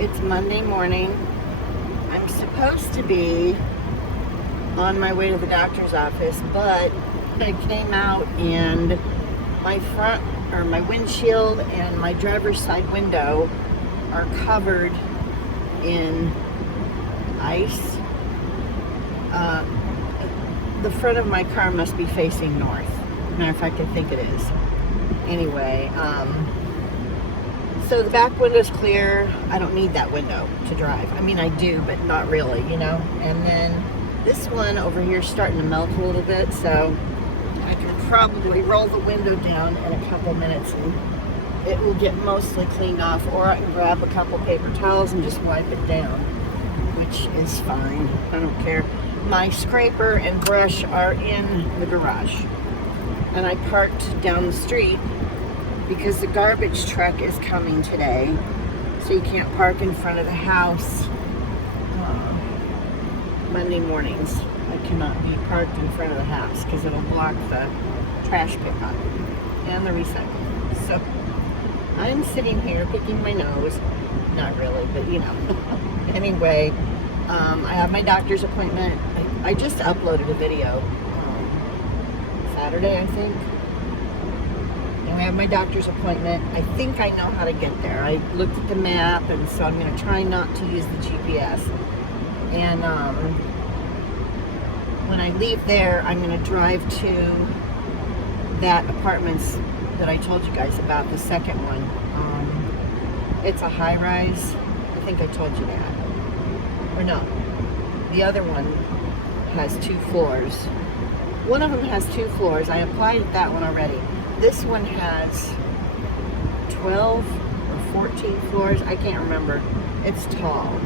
It's Monday morning. I'm supposed to be on my way to the doctor's office, but I came out and my windshield and my driver's side window are covered in ice. The front of my car must be facing north. Matter of fact, I think it is. Anyway, so the back window's clear. I don't need that window to drive. I mean, I do, but not really, you know. And then this one over here is starting to melt a little bit, so I can probably roll the window down in a couple minutes and it will get mostly cleaned off, or I can grab a couple paper towels and just wipe it down, which is fine. I don't care. My scraper and brush are in the garage, and I parked down the street because the garbage truck is coming today, so you can't park in front of the house Monday mornings. I cannot be parked in front of the house because it'll block the trash pickup and the recycling. So I'm sitting here picking my nose. Not really, but you know. Anyway, I have my doctor's appointment. I just uploaded a video Saturday, I think. And I have my doctor's appointment. I think I know how to get there. I looked at the map, and so I'm going to try not to use the GPS. And when I leave there, I'm going to drive to that apartments that I told you guys about, the second one. It's a high-rise. I think I told you that. Or no, the other one has 2 floors. One of them has 2 floors. I applied at that one already. This one has 12 or 14 floors. I can't remember. It's tall.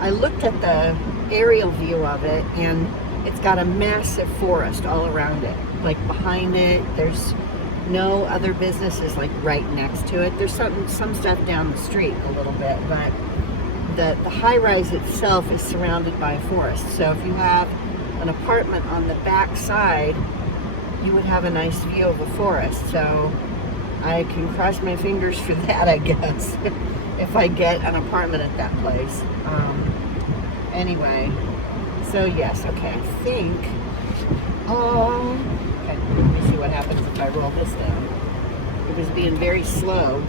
I looked at the aerial view of it, and it's got a massive forest all around it. Like behind it, there's no other businesses like right next to it. There's some stuff down the street a little bit, but the high-rise itself is surrounded by a forest. So if you have an apartment on the back side, you would have a nice view of a forest. So I can cross my fingers for that, I guess, if I get an apartment at that place. Anyway, so yes, okay, I think, okay, let me see what happens if I roll this down. It was being very slow.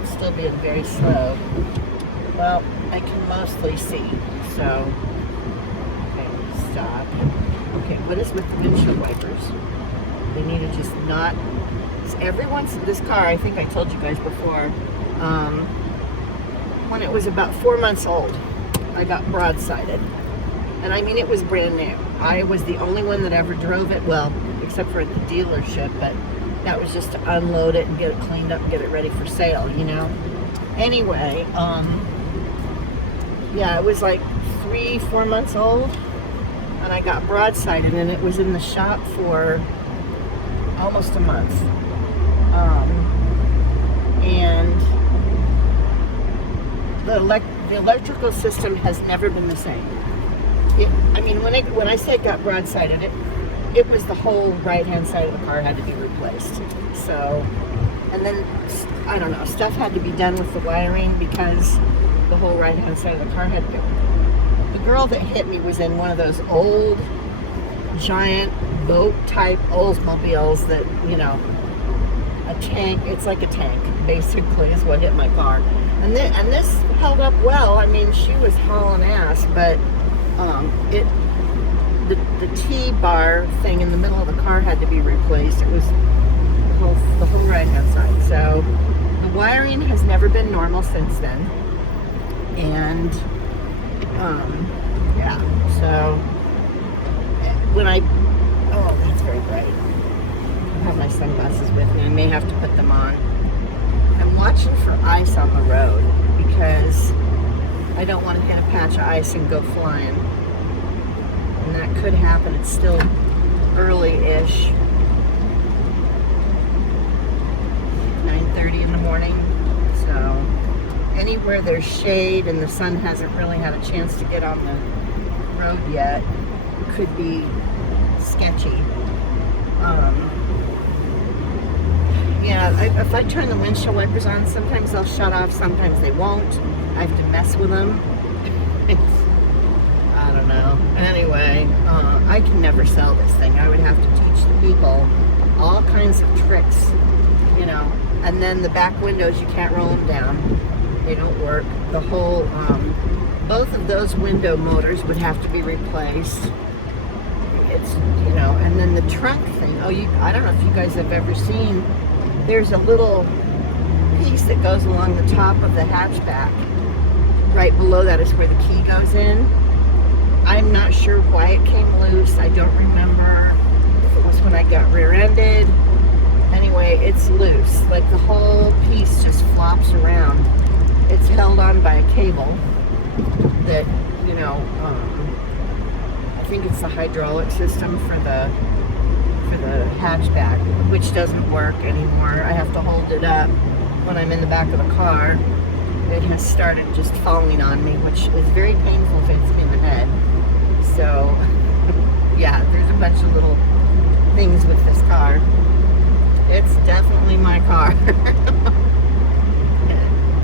It's still being very slow. Well, I can mostly see, so, okay, stop. Okay, what is with the windshield wipers? They need to just not, this car, I think I told you guys before, when it was about 4 months old, I got broadsided. And I mean, it was brand new. I was the only one that ever drove it, well, except for at the dealership, but that was just to unload it and get it cleaned up and get it ready for sale, you know? Anyway, yeah, it was like 3-4 months old, and I got broadsided, and it was in the shop for almost a month. And the electrical system has never been the same. I mean, when I say it got broadsided, it was the whole right-hand side of the car had to be replaced. So, and then, I don't know, stuff had to be done with the wiring because the whole right-hand side of the car had to go. The girl that hit me was in one of those old, giant, boat-type Oldsmobiles that, you know, a tank, it's like a tank, basically, is what hit my car. And this held up well. I mean, she was hauling ass, but the T-bar thing in the middle of the car had to be replaced. It was the whole right-hand side. So the wiring has never been normal since then. And yeah, so when oh, that's very bright. I have my sunglasses with me. I may have to put them on. I'm watching for ice on the road because I don't want to hit a patch of ice and go flying. And that could happen. It's still early-ish. 9:30 in the morning. So anywhere there's shade and the sun hasn't really had a chance to get on the road yet could be sketchy. Yeah, if I turn the windshield wipers on, sometimes they'll shut off, sometimes they won't. I have to mess with them. I don't know. Anyway, I can never sell this thing. I would have to teach the people all kinds of tricks, you know. And then the back windows, you can't roll them down. They don't work. The whole, both of those window motors would have to be replaced. It's, you know, and then the trunk thing. Oh, I don't know if you guys have ever seen, there's a little piece that goes along the top of the hatchback. Right below that is where the key goes in. I'm not sure why it came loose. I don't remember if it was when I got rear-ended. Anyway, it's loose. Like the whole piece just flops around. It's held on by a cable that, you know, I think it's the hydraulic system for the hatchback, which doesn't work anymore. I have to hold it up when I'm in the back of the car. It has started just falling on me, which is very painful if it hits me in the head. So, yeah, there's a bunch of little things with this car. It's definitely my car. It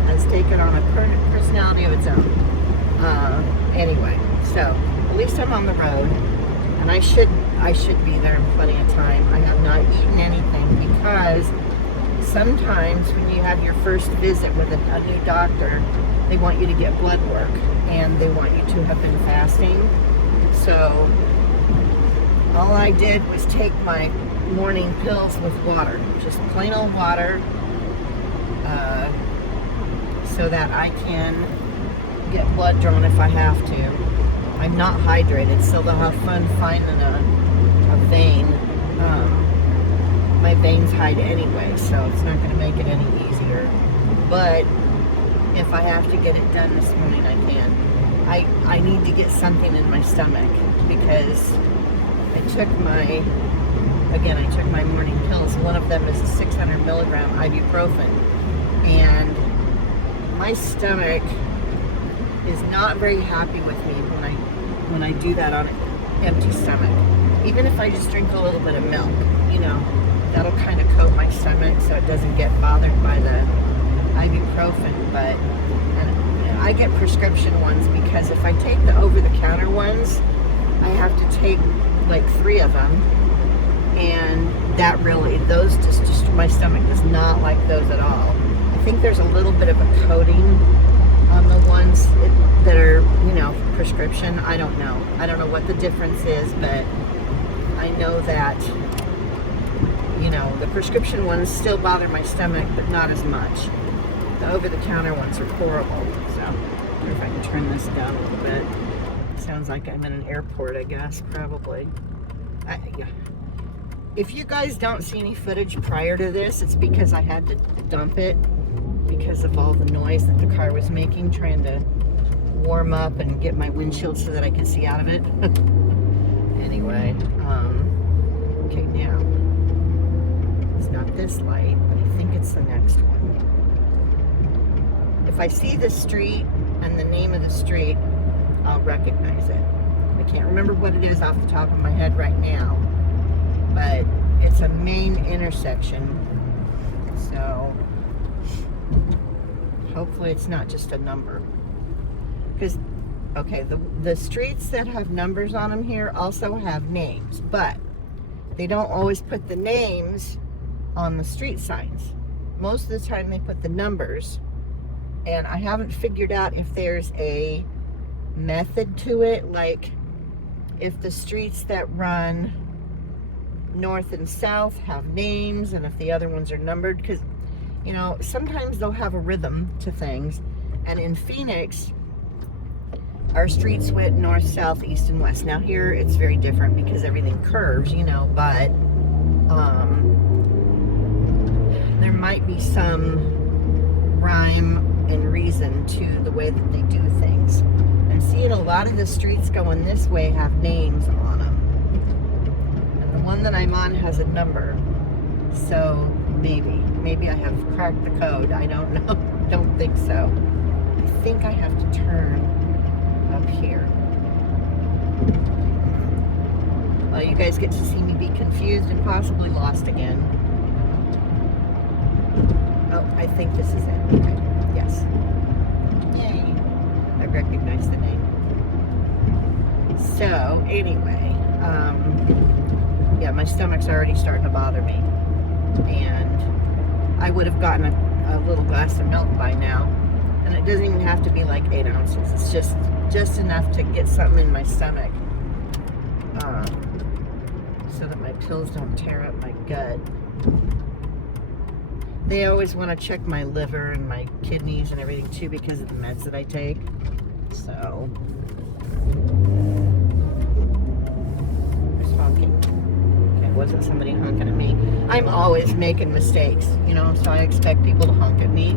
has taken on a personality of its own. Anyway, so at least I'm on the road, and I should be there in plenty of time. I have not eaten anything because sometimes when you have your first visit with a new doctor, they want you to get blood work, and they want you to have been fasting. So all I did was take my morning pills with water, just plain old water, so that I can get blood drawn if I have to. I'm not hydrated, so they'll have fun finding a vein. My veins hide anyway, so it's not going to make it any easier. But if I have to get it done this morning, I can. I need to get something in my stomach because I took my morning pills. One of them is a 600 milligram ibuprofen, and my stomach is not very happy with me when I do that on an empty stomach. Even if I just drink a little bit of milk, you know, that'll kind of coat my stomach so it doesn't get bothered by the ibuprofen. But I get prescription ones because if I take the over-the-counter ones, I have to take like 3 of them, and those just my stomach does not like those at all. I think there's a little bit of a coating on the ones that are, you know, prescription. I don't know what the difference is, but I know that, you know, the prescription ones still bother my stomach, but not as much. The over-the-counter ones are horrible. So, I wonder if I can turn this down a little bit. Sounds like I'm in an airport, I guess, probably. Yeah. If you guys don't see any footage prior to this, it's because I had to dump it because of all the noise that the car was making, trying to warm up and get my windshield so that I could see out of it. Anyway, okay, now, it's not this light, but I think it's the next one. If I see the street and the name of the street, I'll recognize it. I can't remember what it is off the top of my head right now, but it's a main intersection, so hopefully it's not just a number. Because, okay, the streets that have numbers on them here also have names, but they don't always put the names on the street signs. Most of the time they put the numbers, and I haven't figured out if there's a method to it, like if the streets that run north and south have names and if the other ones are numbered, because, you know, sometimes they'll have a rhythm to things. And in Phoenix, our streets went north, south, east, and west. Now here it's very different because everything curves, you know, but there might be some rhyme and reason to the way that they do things. I'm seeing a lot of the streets going this way have names on them. And the one that I'm on has a number. So maybe I have cracked the code. I don't know. Don't think so. I think I have to turn up here. Well, you guys get to see me be confused and possibly lost again. I think this is it. Okay. Yes. Yay. I recognize the name. So, anyway, yeah, my stomach's already starting to bother me. And I would have gotten a little glass of milk by now. And it doesn't even have to be like 8 ounces. It's just enough to get something in my stomach. So that my pills don't tear up my gut. They always want to check my liver and my kidneys and everything too because of the meds that I take. So, who's honking? Okay, it wasn't somebody honking at me. I'm always making mistakes, you know, so I expect people to honk at me,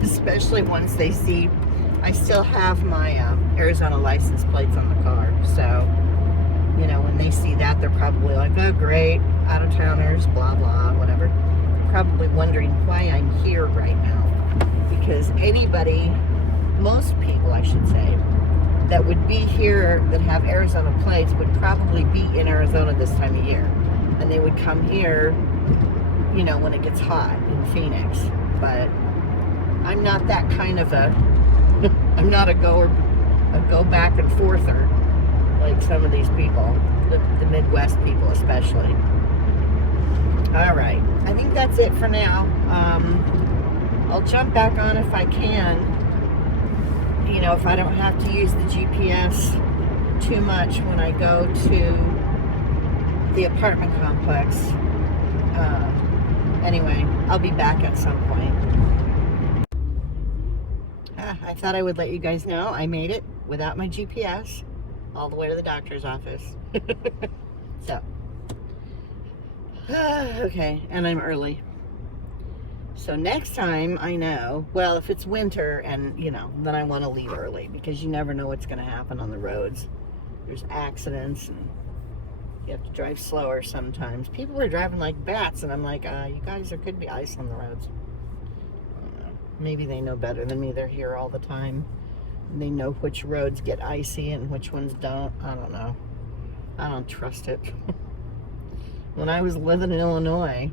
especially once they see I still have my Arizona license plates on the car. So, you know, when they see that, they're probably like, oh, great, out-of-towners, blah, blah, whatever. Probably wondering why I'm here right now. Because anybody, most people, I should say, that would be here that have Arizona plates would probably be in Arizona this time of year. And they would come here, you know, when it gets hot in Phoenix. But I'm not that kind of a, I'm not a go back and forther like some of these people, the Midwest people especially. All right, I think that's it for now. I'll jump back on if I can. You know, if I don't have to use the GPS too much when I go to the apartment complex. Anyway, I'll be back at some point. I thought I would let you guys know I made it without my GPS all the way to the doctor's office. So, okay, and I'm early. So next time I know, well, if it's winter and, you know, then I want to leave early because you never know what's going to happen on the roads. There's accidents and you have to drive slower sometimes. People are driving like bats and I'm like, you guys, there could be ice on the roads. I don't know. Maybe they know better than me. They're here all the time. They know which roads get icy and which ones don't. I don't know. I don't trust it. When I was living in Illinois,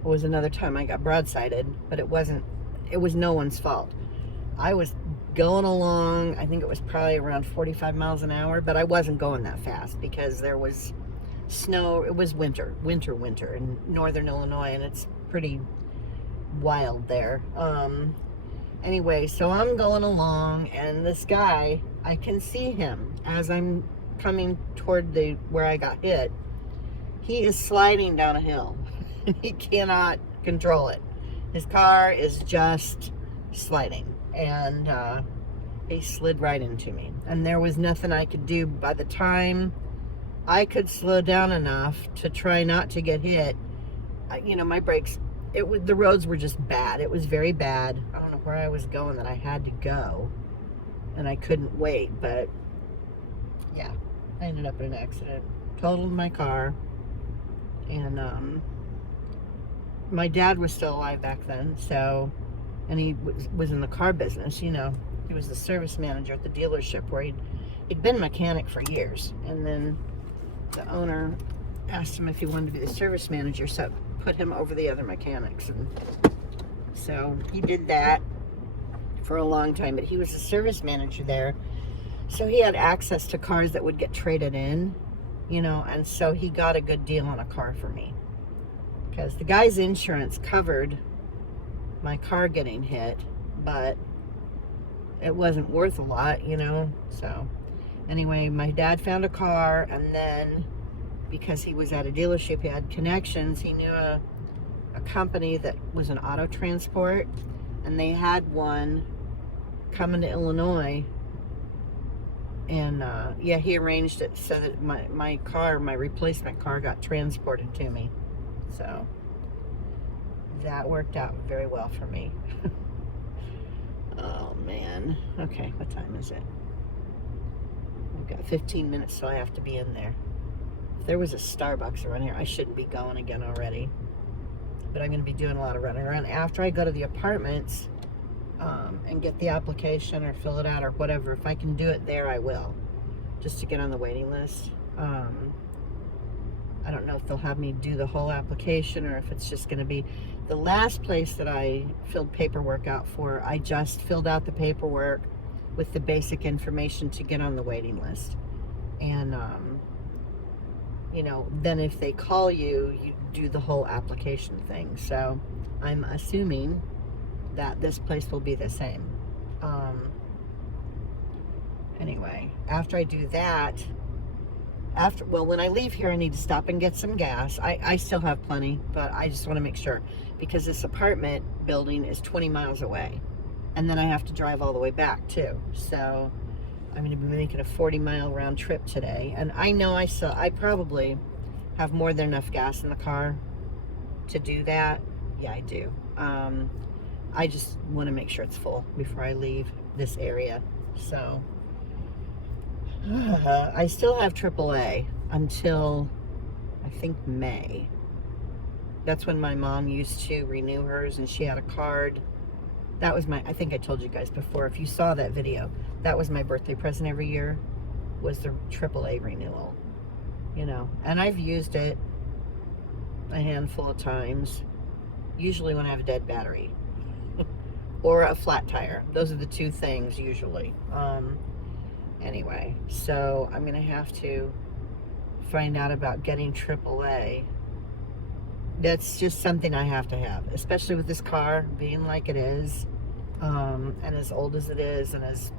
it was another time I got broadsided, but it was no one's fault. I was going along, I think it was probably around 45 miles an hour, but I wasn't going that fast because there was snow. It was winter in northern Illinois, and it's pretty wild there. Anyway, so I'm going along, and this guy, I can see him as I'm coming toward where I got hit. He is sliding down a hill. He cannot control it. His car is just sliding, and he slid right into me. And there was nothing I could do. By the time I could slow down enough to try not to get hit, you know, my brakes, the roads were just bad. It was very bad. I don't know where I was going that I had to go, and I couldn't wait. But yeah, I ended up in an accident. Totaled my car, and my dad was still alive back then, so, and he was in the car business, you know. He was the service manager at the dealership where he'd been a mechanic for years, and then the owner asked him if he wanted to be the service manager, so put him over the other mechanics. And so he did that for a long time, but he was the service manager there, so he had access to cars that would get traded in, you know, and so he got a good deal on a car for me because the guy's insurance covered my car getting hit, but it wasn't worth a lot, you know. So anyway, my dad found a car, and then because he was at a dealership, he had connections. He knew a company that was an auto transport, and they had one coming to Illinois, and yeah, he arranged it so that my replacement car got transported to me. So that worked out very well for me. Oh man. Okay, what time is it? I've got 15 minutes till I have to be in there. If there was a Starbucks around here, I shouldn't be going again already. But I'm going to be doing a lot of running around. After I go to the apartments and get the application or fill it out or whatever, if I can do it there, I will. Just to get on the waiting list. I don't know if they'll have me do the whole application or if it's just going to be... The last place that I filled paperwork out for, I just filled out the paperwork with the basic information to get on the waiting list. And, you know, then if they call you, you do the whole application thing. So I'm assuming that this place will be the same. Anyway, after I do that, when I leave here, I need to stop and get some gas. I still have plenty, but I just want to make sure, because this apartment building is 20 miles away, and then I have to drive all the way back too. So I'm going to be making a 40-mile round trip today, and I know I probably have more than enough gas in the car to do that. Yeah, I do. I just want to make sure it's full before I leave this area. So I still have AAA until I think May. That's when my mom used to renew hers, and she had a card. That was I think I told you guys before, if you saw that video, that was my birthday present every year, was the AAA renewal, you know. And I've used it a handful of times, usually when I have a dead battery or a flat tire. Those are the two things usually. Anyway, so I'm gonna have to find out about getting AAA. That's just something I have to have, especially with this car being like it is, and as old as it is, and as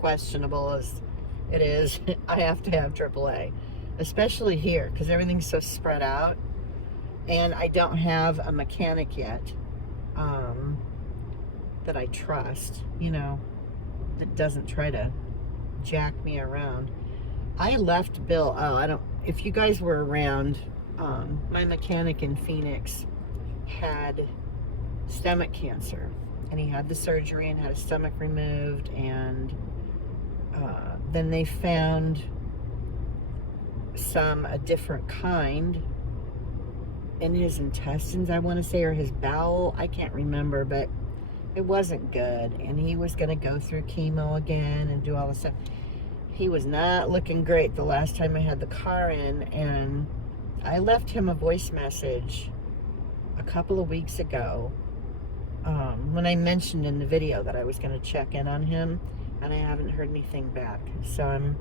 questionable as it is. I have to have AAA, especially here, because everything's so spread out, and I don't have a mechanic yet that I trust, you know, that doesn't try to jack me around. I left Bill, if you guys were around, my mechanic in Phoenix had stomach cancer, and he had the surgery and had his stomach removed, and then they found a different kind in his intestines, I want to say, or his bowel, I can't remember, but it wasn't good, and he was going to go through chemo again and do all this stuff. He was not looking great the last time I had the car in, and I left him a voice message a couple of weeks ago when I mentioned in the video that I was going to check in on him, and I haven't heard anything back, so I'm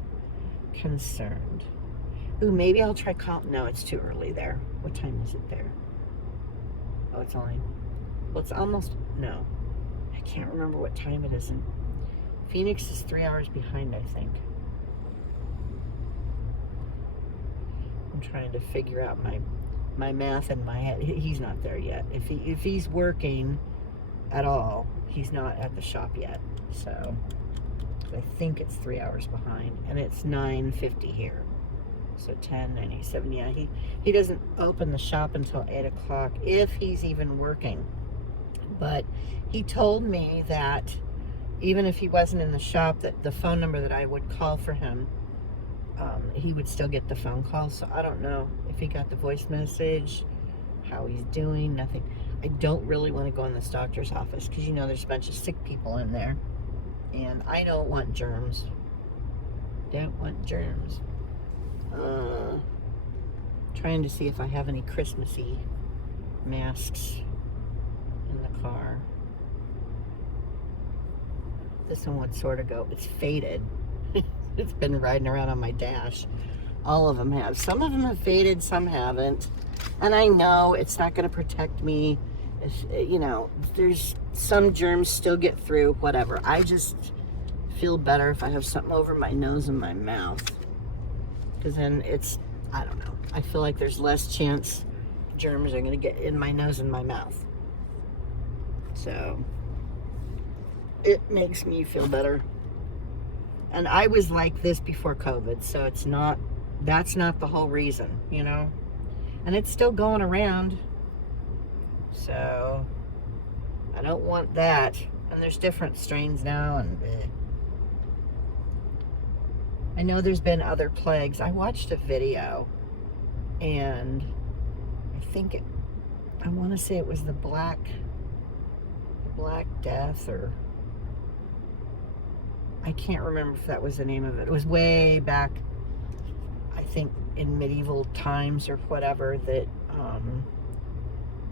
concerned. Ooh, maybe I'll try no, it's too early there. What time is it there? Oh, it's only, well, it's almost, no. I can't remember what time it is. In Phoenix is 3 hours behind, I think. I'm trying to figure out my math in my head. He's not there yet. If he's working at all, he's not at the shop yet. So I think it's 3 hours behind, and it's 9:50 here. So 10, 9, 8, 7, yeah. He doesn't open the shop until 8 o'clock, if he's even working. But he told me that even if he wasn't in the shop, that the phone number that I would call for him, he would still get the phone call. So I don't know if he got the voice message, how he's doing, nothing. I don't really want to go in this doctor's office, because, you know, there's a bunch of sick people in there, and I don't want germs. Don't want germs. Trying to see if I have any Christmassy masks in the car. This one would sort of go, it's faded. It's been riding around on my dash. All of them have. Some of them have faded, some haven't. And I know it's not going to protect me. If, you know, there's some germs still get through, whatever. I just feel better if I have something over my nose and my mouth. Because then it's, I don't know. I feel like there's less chance germs are going to get in my nose and my mouth. So it makes me feel better. And I was like this before COVID, so that's not the whole reason, you know? And it's still going around. So I don't want that. And there's different strains now, and I know there's been other plagues. I watched a video, and I want to say it was the Black Death, or I can't remember if that was the name of it. It was way back, I think, in medieval times or whatever, that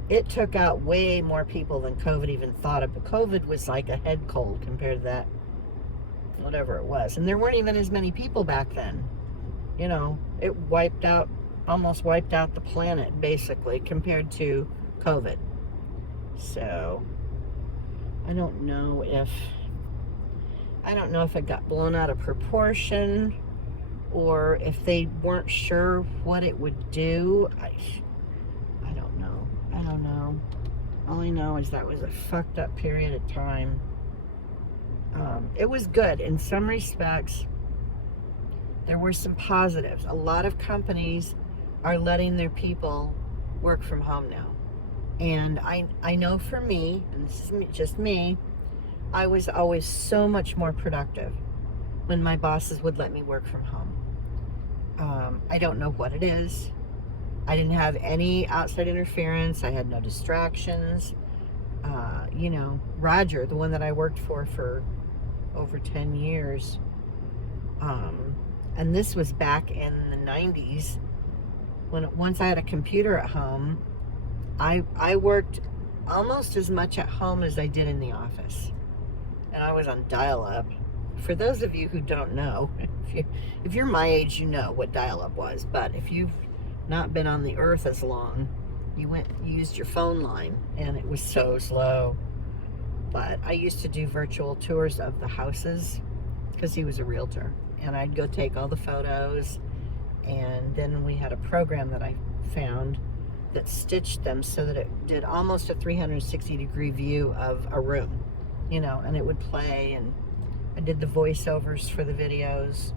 it took out way more people than COVID even thought of. But COVID was like a head cold compared to that, whatever it was. And there weren't even as many people back then. You know, it almost wiped out the planet, basically, compared to COVID. So, I don't know if it got blown out of proportion or if they weren't sure what it would do. I don't know. All I know is that was a fucked up period of time. It was good in some respects. There were some positives. A lot of companies are letting their people work from home now. And I know for me, and this is just me, I was always so much more productive when my bosses would let me work from home. I don't know what it is. I didn't have any outside interference. I had no distractions. You know, Roger, the one that I worked for over 10 years, and this was back in the 90s, once I had a computer at home, I worked almost as much at home as I did in the office. And I was on dial-up. For those of you who don't know, if you're my age, you know what dial-up was. But if you've not been on the earth as long, you used your phone line, and it was so slow. But I used to do virtual tours of the houses because he was a realtor. And I'd go take all the photos. And then we had a program that I found that stitched them so that it did almost a 360-degree view of a room, you know, and it would play. And I did the voiceovers for the videos,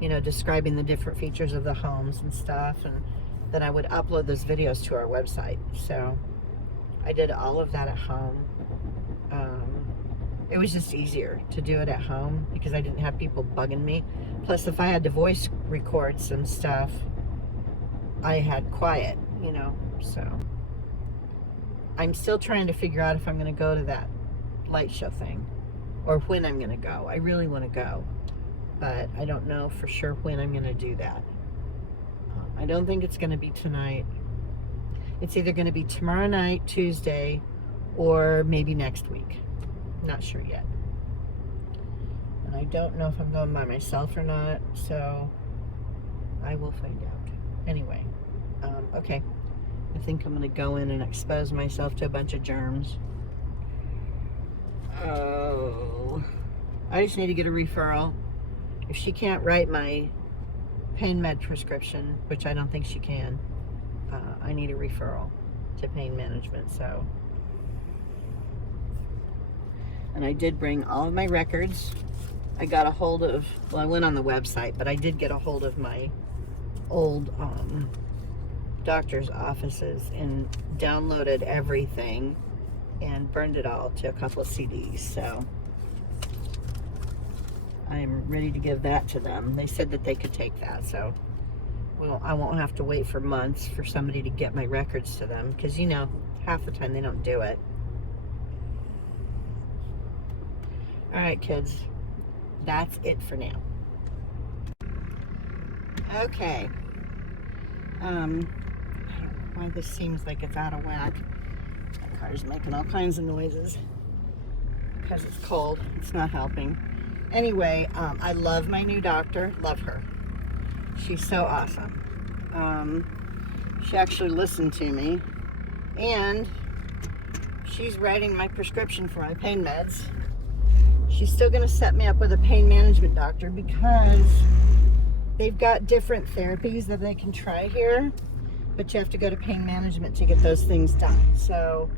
you know, describing the different features of the homes and stuff. And then I would upload those videos to our website. So I did all of that at home. It was just easier to do it at home because I didn't have people bugging me. Plus, if I had to voice record some stuff, I had quiet, you know. So I'm still trying to figure out if I'm going to go to that light show thing or when I'm going to go. I really want to go, but I don't know for sure when I'm going to do that. I don't think it's going to be tonight. It's either going to be tomorrow night, Tuesday, or maybe next week. Not sure yet. And I don't know if I'm going by myself or not, so I will find out. Anyway, okay. I think I'm going to go in and expose myself to a bunch of germs. Oh. I just need to get a referral. If she can't write my pain med prescription, which I don't think she can, I need a referral to pain management, so. And I did bring all of my records. I got a hold of, well, I went on the website, but I did get a hold of my old doctor's offices and downloaded everything and burned it all to a couple of CDs. So I'm ready to give that to them. They said that they could take that, so well, I won't have to wait for months for somebody to get my records to them, because, you know, half the time they don't do it. All right, kids, that's it for now. Okay. I don't know why this seems like it's out of whack. The car's making all kinds of noises because it's cold. It's not helping. Anyway, I love my new doctor. Love her. She's so awesome. She actually listened to me, and she's writing my prescription for my pain meds. She's still going to set me up with a pain management doctor because they've got different therapies that they can try here, but you have to go to pain management to get those things done. So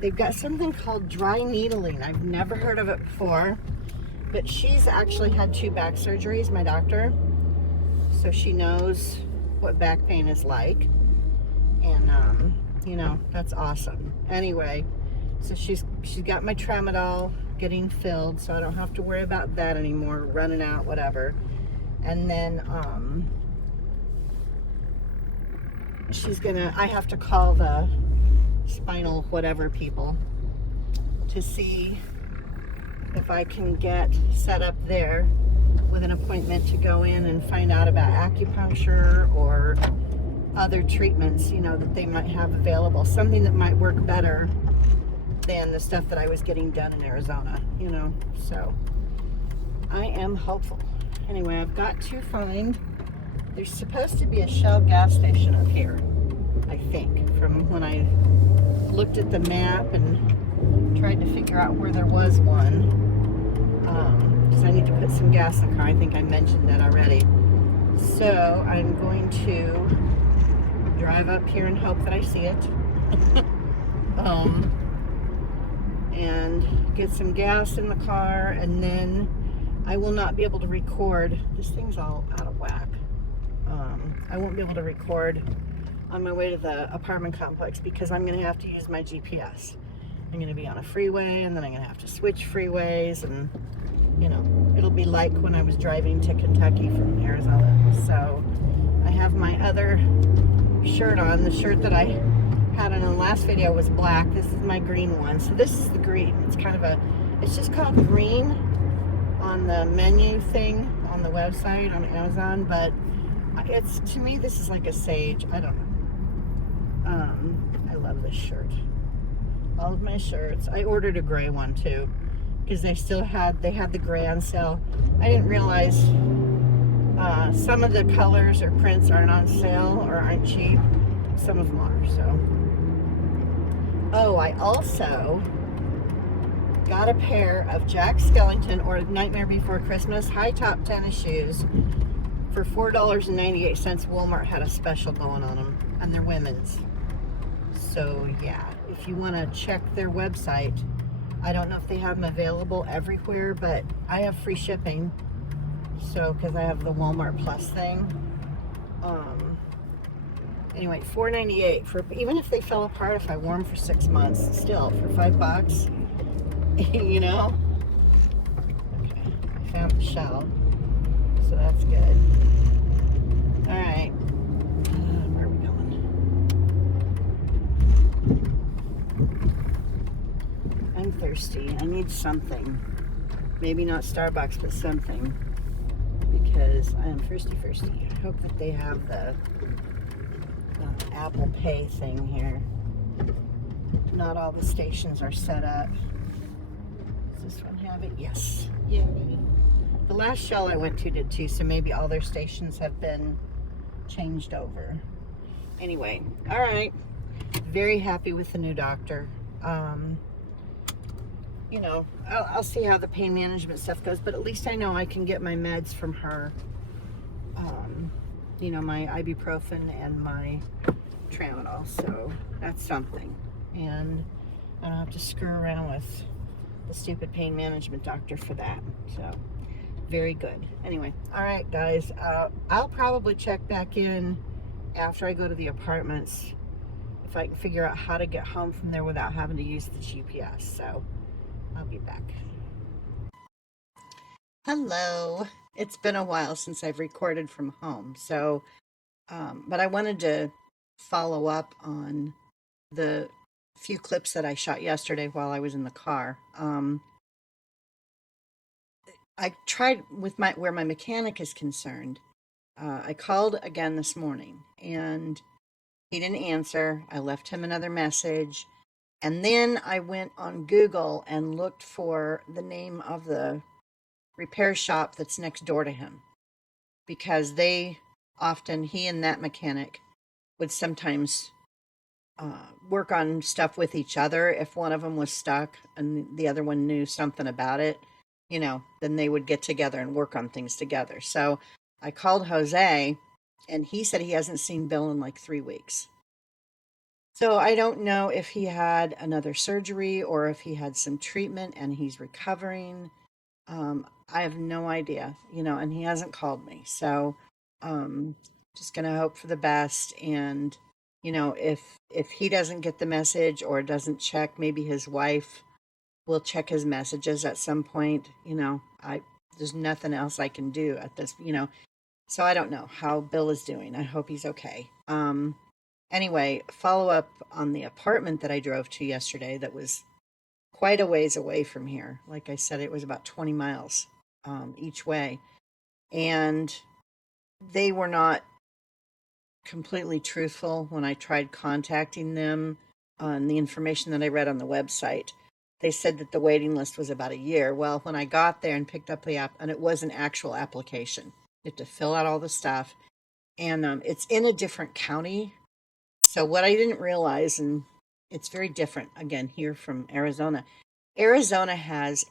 they've got something called dry needling. I've never heard of it before, but she's actually had 2 back surgeries, my doctor, so she knows what back pain is like. And you know, that's awesome. Anyway, so she's got my tramadol getting filled, so I don't have to worry about that anymore, running out, whatever. And then I have to call the spinal whatever people to see if I can get set up there with an appointment to go in and find out about acupuncture or other treatments, that they might have available, something that might work better than the stuff that I was getting done in Arizona, so I am hopeful. Anyway, I've got to find, there's supposed to be a Shell gas station up here, I think, from when I looked at the map and tried to figure out where there was one, because I need to put some gas in the car. I think I mentioned that already. So I'm going to drive up here and hope that I see it. And get some gas in the car, and then I will not be able to record. This thing's all out of whack. I won't be able to record on my way to the apartment complex because I'm going to have to use my GPS. I'm going to be on a freeway, and then I'm going to have to switch freeways, and it'll be like when I was driving to Kentucky from Arizona. So I have my other shirt on. The shirt that I had in the last video was black. This is my green one. So this is the green. It's just called green on the menu thing on the website on Amazon, but to me, this is like a sage. I don't know. I love this shirt. All of my shirts. I ordered a gray one too, because they had the gray on sale. I didn't realize some of the colors or prints aren't on sale or aren't cheap. Some of them are, so. Oh, I also got a pair of Jack Skellington or Nightmare Before Christmas high top tennis shoes for $4.98. Walmart had a special going on them, and they're women's. So yeah, if you want to check their website, I don't know if they have them available everywhere, but I have free shipping. So, because I have the Walmart Plus thing. Anyway, $4.98 for, even if they fell apart, if I wore them for 6 months, still for $5, Okay, I found the shell, so that's good. All right, where are we going? I'm thirsty. I need something. Maybe not Starbucks, but something, because I am thirsty. I hope that they have the Apple Pay thing here. Not all the stations are set up. Does this one have it? Yes. Yay. The last Shell I went to did too, so maybe all their stations have been changed over. Anyway, all right. Very happy with the new doctor. I'll see how the pain management stuff goes, but at least I know I can get my meds from her. My ibuprofen and my tramadol, so that's something. And I don't have to screw around with the stupid pain management doctor for that. So very good. Anyway, all right, guys, I'll probably check back in after I go to the apartments if I can figure out how to get home from there without having to use the GPS. So I'll be back. Hello. It's been a while since I've recorded from home, so but I wanted to follow up on the few clips that I shot yesterday while I was in the car. I tried with where my mechanic is concerned. I called again this morning, and he didn't answer. I left him another message, and then I went on Google and looked for the name of the repair shop that's next door to him, because he and that mechanic would sometimes work on stuff with each other. If one of them was stuck and the other one knew something about it, then they would get together and work on things together. So I called Jose, and he said he hasn't seen Bill in like 3 weeks. So I don't know if he had another surgery or if he had some treatment and he's recovering. I have no idea, and he hasn't called me. So just going to hope for the best. And, if he doesn't get the message or doesn't check, maybe his wife will check his messages at some point. There's nothing else I can do at this, so I don't know how Bill is doing. I hope he's okay. Anyway, follow up on the apartment that I drove to yesterday that was quite a ways away from here. Like I said, it was about 20 miles each way. And they were not completely truthful when I tried contacting them on the information that I read on the website. They said that the waiting list was about a year. Well, when I got there and picked up the app, and it was an actual application, you have to fill out all the stuff, and it's in a different county. So what I didn't realize, and it's very different again here from Arizona. Arizona has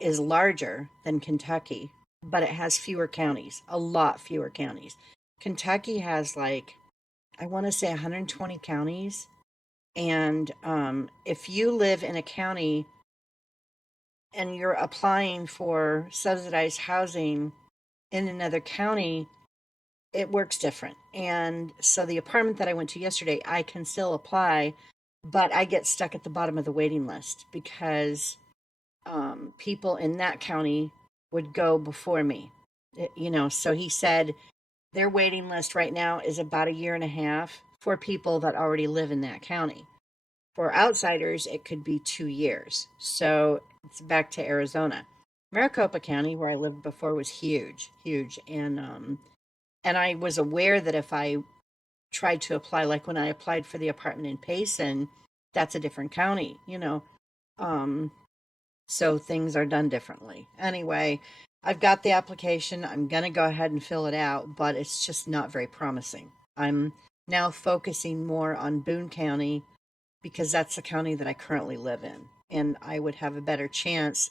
is larger than Kentucky, but it has fewer counties, a lot fewer counties. Kentucky has like I want to say 120 counties, and if you live in a county and you're applying for subsidized housing in another county, it works different. And so the apartment that I went to yesterday, I can still apply, but I get stuck at the bottom of the waiting list because people in that county would go before me. So he said their waiting list right now is about a year and a half for people that already live in that county. For outsiders, it could be 2 years. So it's back to Arizona. Maricopa County, where I lived before, was huge, huge, and I was aware that if I tried to apply, like when I applied for the apartment in Payson, that's a different county, um, so things are done differently. Anyway, I've got the application. I'm going to go ahead and fill it out, but it's just not very promising. I'm now focusing more on Boone County because that's the county that I currently live in. And I would have a better chance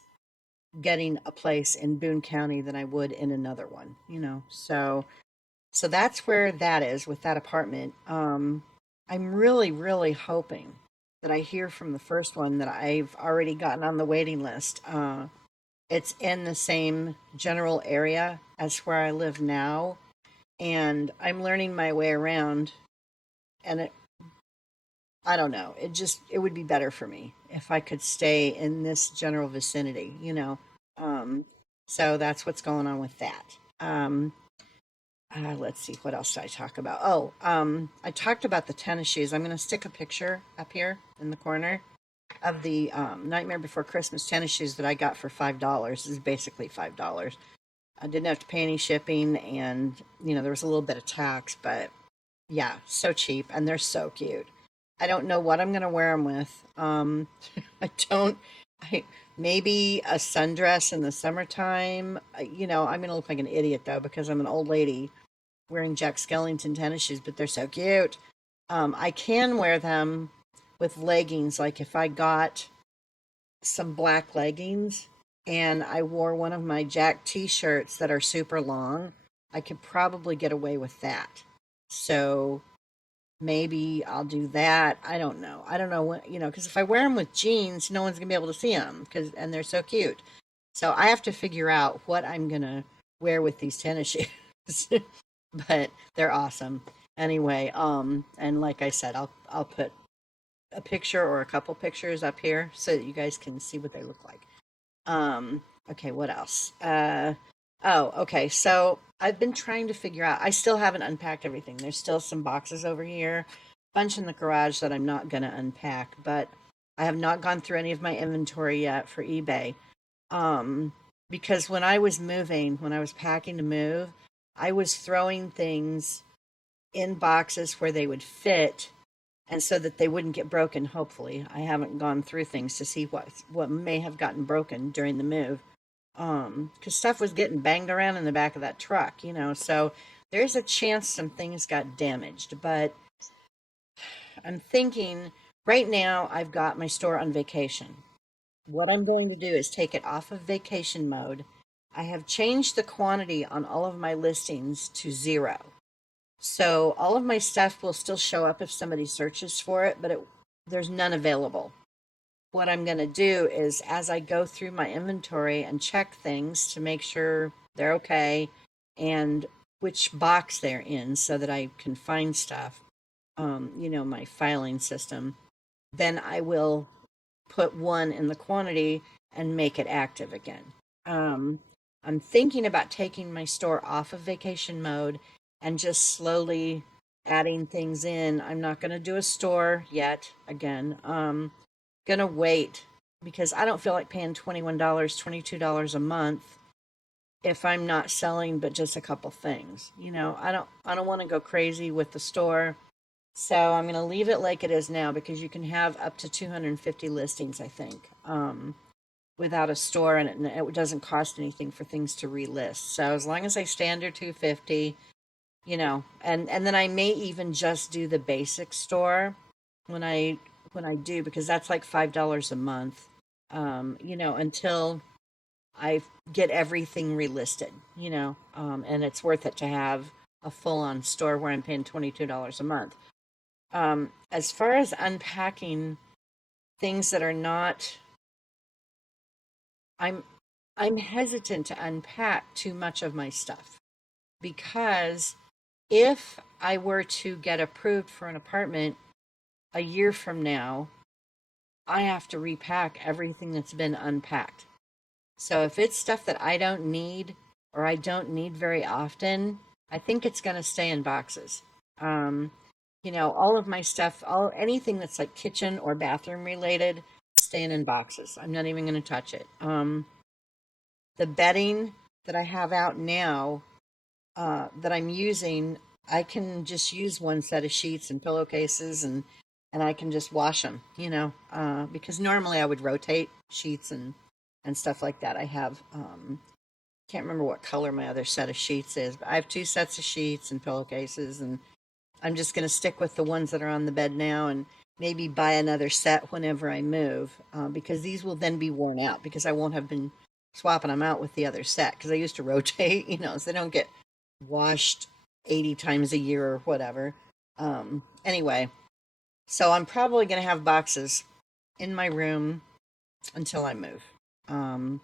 getting a place in Boone County than I would in another one. So that's where that is with that apartment. I'm really, really hoping that I hear from the first one that I've already gotten on the waiting list. It's in the same general area as where I live now, and I'm learning my way around. And I don't know, it would be better for me if I could stay in this general vicinity. Um, so that's what's going on with that. Let's see, what else did I talk about? Oh, I talked about the tennis shoes. I'm going to stick a picture up here in the corner of the Nightmare Before Christmas tennis shoes that I got for $5. This is basically $5. I didn't have to pay any shipping, and there was a little bit of tax, but yeah, so cheap, and they're so cute. I don't know what I'm going to wear them with. I don't. I maybe a sundress in the summertime. I'm going to look like an idiot though because I'm an old lady wearing Jack Skellington tennis shoes, but they're so cute. I can wear them with leggings. Like if I got some black leggings and I wore one of my Jack t-shirts that are super long, I could probably get away with that. So maybe I'll do that. I don't know. I don't know what, because if I wear them with jeans, no one's gonna be able to see them and they're so cute. So I have to figure out what I'm gonna wear with these tennis shoes. But they're awesome. Anyway, and like I said, I'll put a picture or a couple pictures up here so that you guys can see what they look like. Okay, what else? Oh, okay. So I've been trying to figure out. I still haven't unpacked everything. There's still some boxes over here, bunch in the garage that I'm not gonna unpack, but I have not gone through any of my inventory yet for eBay. Um, because when I was moving, when I was packing to move, I was throwing things in boxes where they would fit and so that they wouldn't get broken, hopefully. I haven't gone through things to see what may have gotten broken during the move. Because stuff was getting banged around in the back of that truck. So there's a chance some things got damaged, but I'm thinking right now I've got my store on vacation. What I'm going to do is take it off of vacation mode. I have changed the quantity on all of my listings to 0. So all of my stuff will still show up if somebody searches for it, but there's none available. What I'm going to do is as I go through my inventory and check things to make sure they're okay and which box they're in so that I can find stuff, my filing system, then I will put 1 in the quantity and make it active again. Um, I'm thinking about taking my store off of vacation mode and just slowly adding things in. I'm not going to do a store yet again. Gonna wait because I don't feel like paying $21, $22 a month if I'm not selling but just a couple things. I don't want to go crazy with the store. So I'm going to leave it like it is now because you can have up to 250 listings, I think, without a store, and it doesn't cost anything for things to relist. So as long as I stay under 250, and then I may even just do the basic store when I do, because that's like $5 a month, until I get everything relisted, and it's worth it to have a full on store where I'm paying $22 a month. As far as unpacking things that are not, I'm I'm hesitant to unpack too much of my stuff because if I were to get approved for an apartment a year from now, I have to repack everything that's been unpacked. So if it's stuff that I don't need or I don't need very often, I think it's going to stay in boxes. Um, all of my stuff, all anything that's like kitchen or bathroom related, staying in boxes. I'm not even going to touch it. The bedding that I have out now, that I'm using, I can just use one set of sheets and pillowcases, and I can just wash them, because normally I would rotate sheets and stuff like that. I have can't remember what color my other set of sheets is, but I have two sets of sheets and pillowcases, and I'm just going to stick with the ones that are on the bed now, and maybe buy another set whenever I move, because these will then be worn out because I won't have been swapping them out with the other set because I used to rotate, so they don't get washed 80 times a year or whatever. Anyway, so I'm probably going to have boxes in my room until I move. Um,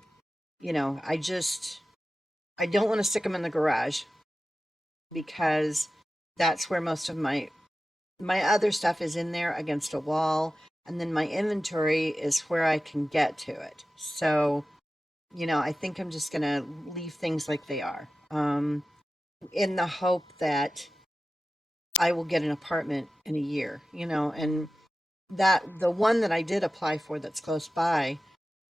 I don't want to stick them in the garage because that's where most of my other stuff is, in there against a wall, and then my inventory is where I can get to it. So, I think I'm just going to leave things like they are, in the hope that I will get an apartment in a year, and that the one that I did apply for that's close by,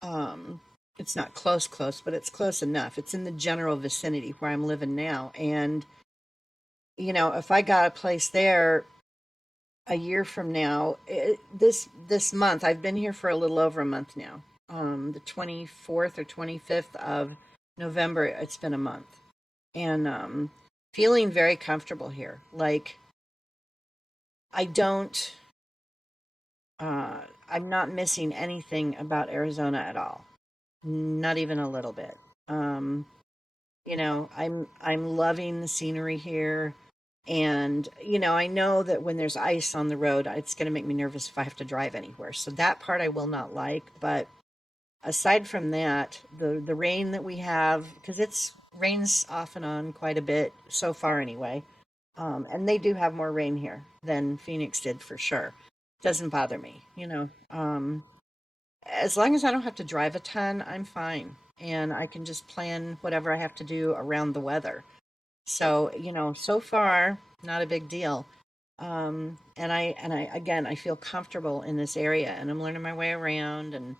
um, it's not close, but it's close enough. It's in the general vicinity where I'm living now. And, if I got a place there a year from now, this month, I've been here for a little over a month now. The 24th or 25th of November, it's been a month. And feeling very comfortable here. Like, I don't, I'm not missing anything about Arizona at all. Not even a little bit. Um, I'm loving the scenery here. And, I know that when there's ice on the road, it's going to make me nervous if I have to drive anywhere. So that part I will not like. But aside from that, the rain that we have, because it's rains off and on quite a bit so far anyway. And they do have more rain here than Phoenix did for sure. Doesn't bother me, as long as I don't have to drive a ton, I'm fine. And I can just plan whatever I have to do around the weather. So, so far, not a big deal. And I again, I feel comfortable in this area, and I'm learning my way around, and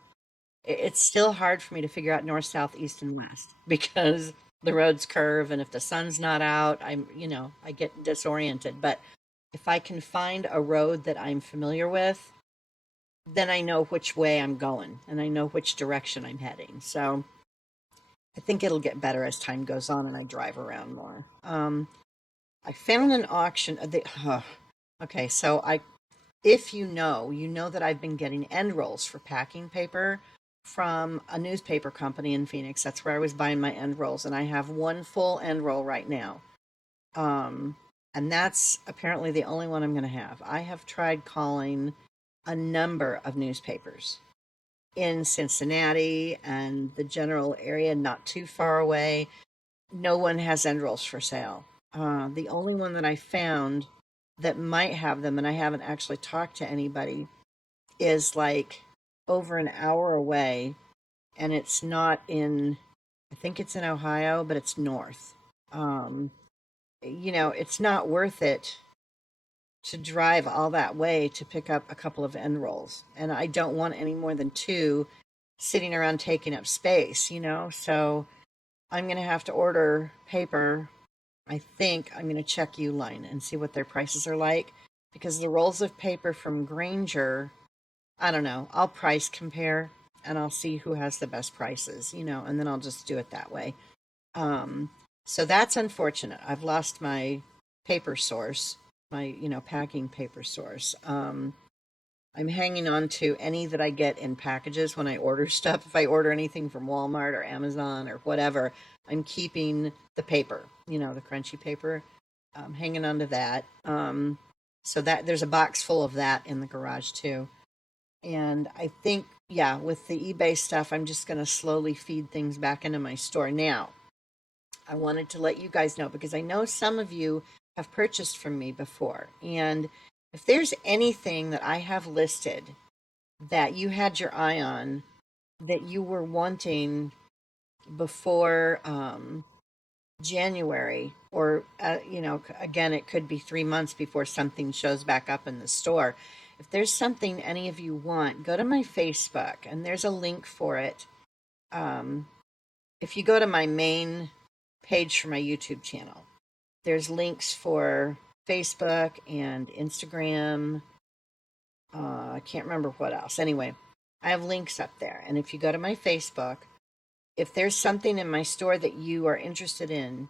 it's still hard for me to figure out north, south, east, and west because the roads curve, and if the sun's not out, I get disoriented. But if I can find a road that I'm familiar with, then I know which way I'm going and I know which direction I'm heading. So I think it'll get better as time goes on and I drive around more. I found an auction. Okay, so if you know that I've been getting end rolls for packing paper from a newspaper company in Phoenix. That's where I was buying my end rolls, and I have one full end roll right now. Um, and that's apparently the only one I'm going to have. I have tried calling a number of newspapers in Cincinnati and the general area, not too far away. No one has end rolls for sale. The only one that I found that might have them, and I haven't actually talked to anybody, is like over an hour away, and it's not in, I think it's in Ohio, but it's north. Um, it's not worth it to drive all that way to pick up a couple of end rolls. And I don't want any more than two sitting around taking up space, so I'm going to have to order paper. I think I'm going to check Uline and see what their prices are like, because the rolls of paper from Granger, I don't know, I'll price compare and I'll see who has the best prices, and then I'll just do it that way. Um, so that's unfortunate. I've lost my paper source, my, packing paper source. I'm hanging on to any that I get in packages when I order stuff. If I order anything from Walmart or Amazon or whatever, I'm keeping the paper, the crunchy paper, hanging on to that. So that there's a box full of that in the garage too. And I think, yeah, with the eBay stuff, I'm just going to slowly feed things back into my store. Now, I wanted to let you guys know because I know some of you have purchased from me before. And if there's anything that I have listed that you had your eye on that you were wanting before January, or, again, it could be 3 months before something shows back up in the store. If there's something any of you want, go to my Facebook and there's a link for it. Um, if you go to my main page for my YouTube channel, there's links for Facebook and Instagram. I can't remember what else. Anyway, I have links up there. And if you go to my Facebook, if there's something in my store that you are interested in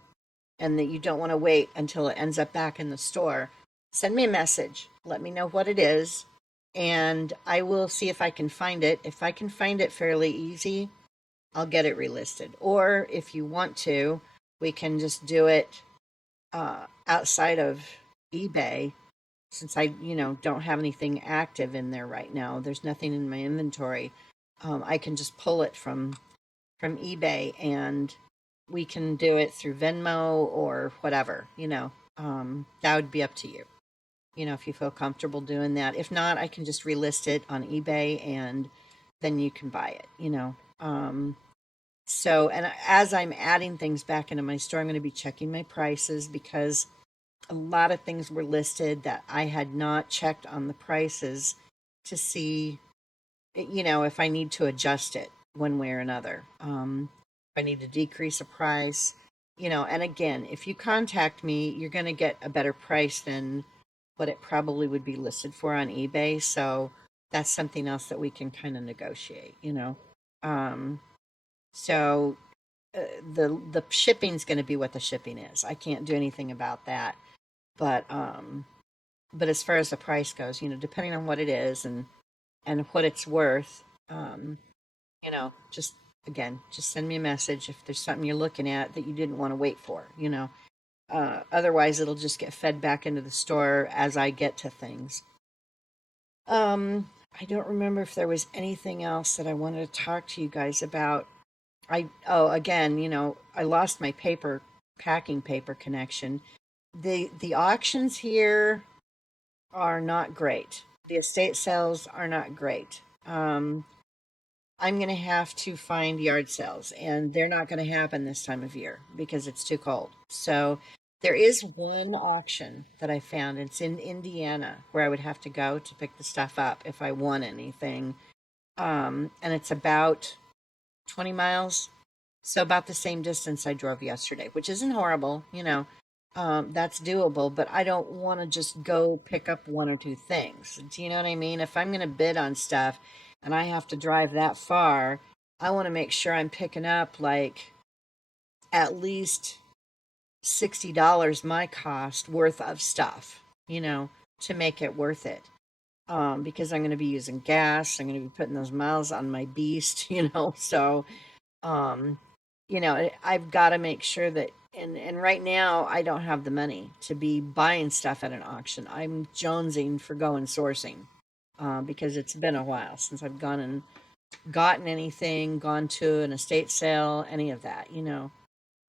and that you don't want to wait until it ends up back in the store, send me a message. Let me know what it is, and I will see if I can find it. If I can find it fairly easy, I'll get it relisted. Or if you want to, we can just do it outside of eBay, since I, don't have anything active in there right now. There's nothing in my inventory. I can just pull it from eBay, and we can do it through Venmo or whatever. That would be up to you. If you feel comfortable doing that. If not, I can just relist it on eBay and then you can buy it. So, and as I'm adding things back into my store, I'm going to be checking my prices, because a lot of things were listed that I had not checked on the prices to see, if I need to adjust it one way or another. If I need to decrease a price, and again, if you contact me, you're going to get a better price than what it probably would be listed for on eBay. So that's something else that we can kind of negotiate. Um, so the shipping's going to be what the shipping is. I can't do anything about that. But as far as the price goes, depending on what it is and what it's worth, just again, just send me a message if there's something you're looking at that you didn't want to wait for. Otherwise, it'll just get fed back into the store as I get to things. I don't remember if there was anything else that I wanted to talk to you guys about. Again, I lost my packing paper connection. The auctions here are not great. The estate sales are not great. I'm going to have to find yard sales, and they're not going to happen this time of year because it's too cold. So there is one auction that I found. It's in Indiana, where I would have to go to pick the stuff up if I want anything. And it's about 20 miles. So about the same distance I drove yesterday, which isn't horrible. That's doable, but I don't want to just go pick up one or two things. Do you know what I mean? If I'm going to bid on stuff and I have to drive that far, I want to make sure I'm picking up like at least $60 my cost worth of stuff, to make it worth it. Because I'm going to be using gas, I'm going to be putting those miles on my beast. So, um, I've got to make sure that, and right now I don't have the money to be buying stuff at an auction. I'm jonesing for going sourcing, because it's been a while since I've gone and gotten anything, gone to an estate sale, any of that.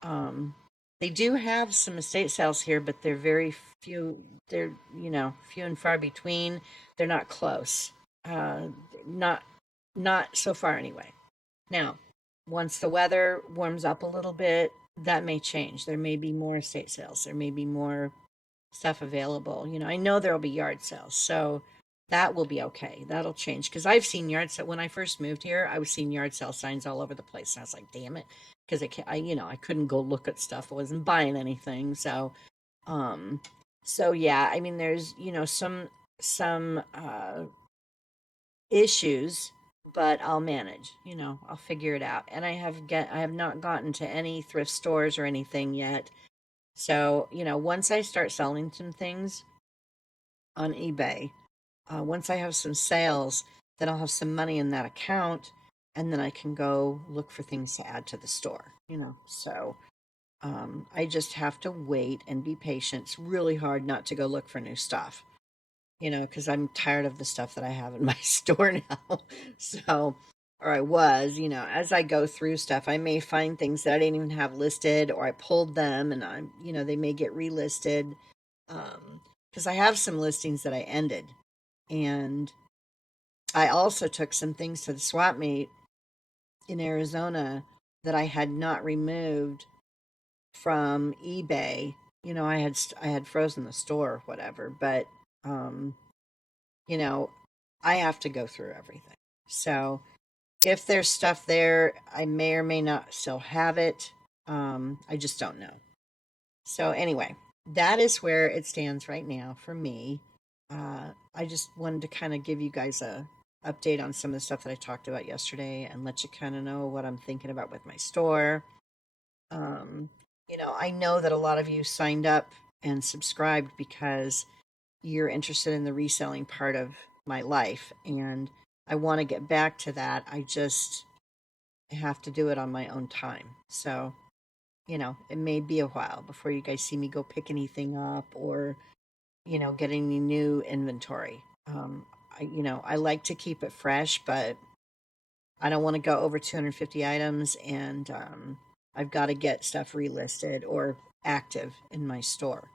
Um, they do have some estate sales here, but they're very few. They're, few and far between. They're not close. Uh, not, not so far anyway. Now, once the weather warms up a little bit, that may change. There may be more estate sales. There may be more stuff available. I know there'll be yard sales. So, that will be okay. That'll change because I've seen yard sale when I first moved here. I was seeing yard sale signs all over the place, and I was like, "Damn it!" Because I couldn't go look at stuff. I wasn't buying anything, um, so yeah. I mean, there's some issues, but I'll manage. I'll figure it out. And I have not gotten to any thrift stores or anything yet. So once I start selling some things on eBay. Once I have some sales, then I'll have some money in that account, and then I can go look for things to add to the store. So I just have to wait and be patient. It's really hard not to go look for new stuff, because I'm tired of the stuff that I have in my store now. So, or I was, as I go through stuff, I may find things that I didn't even have listed, or I pulled them and they may get relisted. Because I have some listings that I ended. And I also took some things to the swap meet in Arizona that I had not removed from eBay. I had frozen the store or whatever, but you know, I have to go through everything. So if there's stuff there, I may or may not still have it. I just don't know. So anyway, that is where it stands right now for me. I just wanted to kind of give you guys a update on some of the stuff that I talked about yesterday and let you kind of know what I'm thinking about with my store. I know that a lot of you signed up and subscribed because you're interested in the reselling part of my life, and I want to get back to that. I just have to do it on my own time. So, it may be a while before you guys see me go pick anything up or, get any new inventory. I like to keep it fresh, but I don't want to go over 250 items, and I've got to get stuff relisted or active in my store,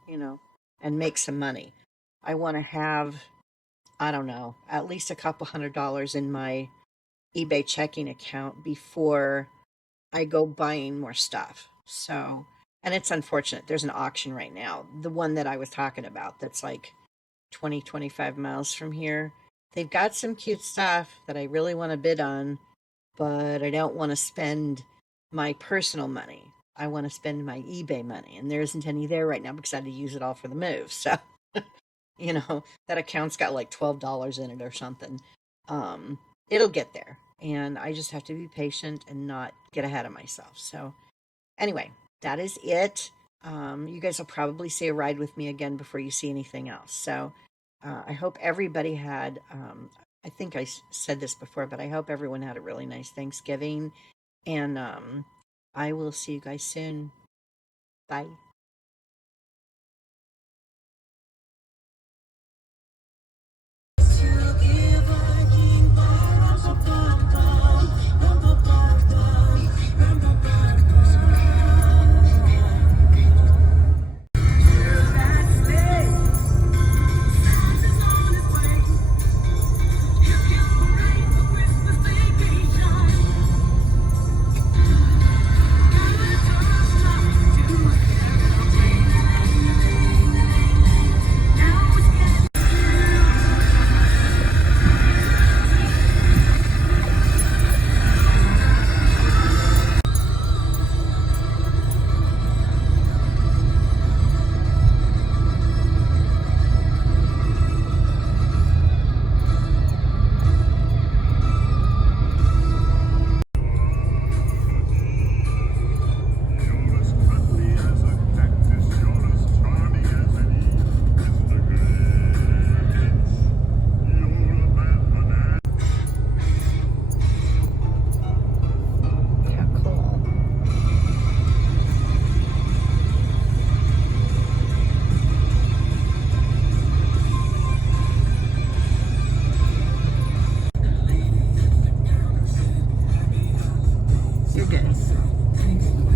and make some money. I want to have, I don't know, at least a couple $100 in my eBay checking account before I go buying more stuff. So, and it's unfortunate. There's an auction right now. The one that I was talking about that's like 25 miles from here. They've got some cute stuff that I really want to bid on, but I don't want to spend my personal money. I want to spend my eBay money, and there isn't any there right now because I had to use it all for the move. So, that account's got like $12 in it or something. It'll get there, and I just have to be patient and not get ahead of myself. So, anyway, that is it. You guys will probably see a ride with me again before you see anything else. So, I hope everybody had, I think I said this before, but I hope everyone had a really nice Thanksgiving. And I will see you guys soon. Bye. You're good.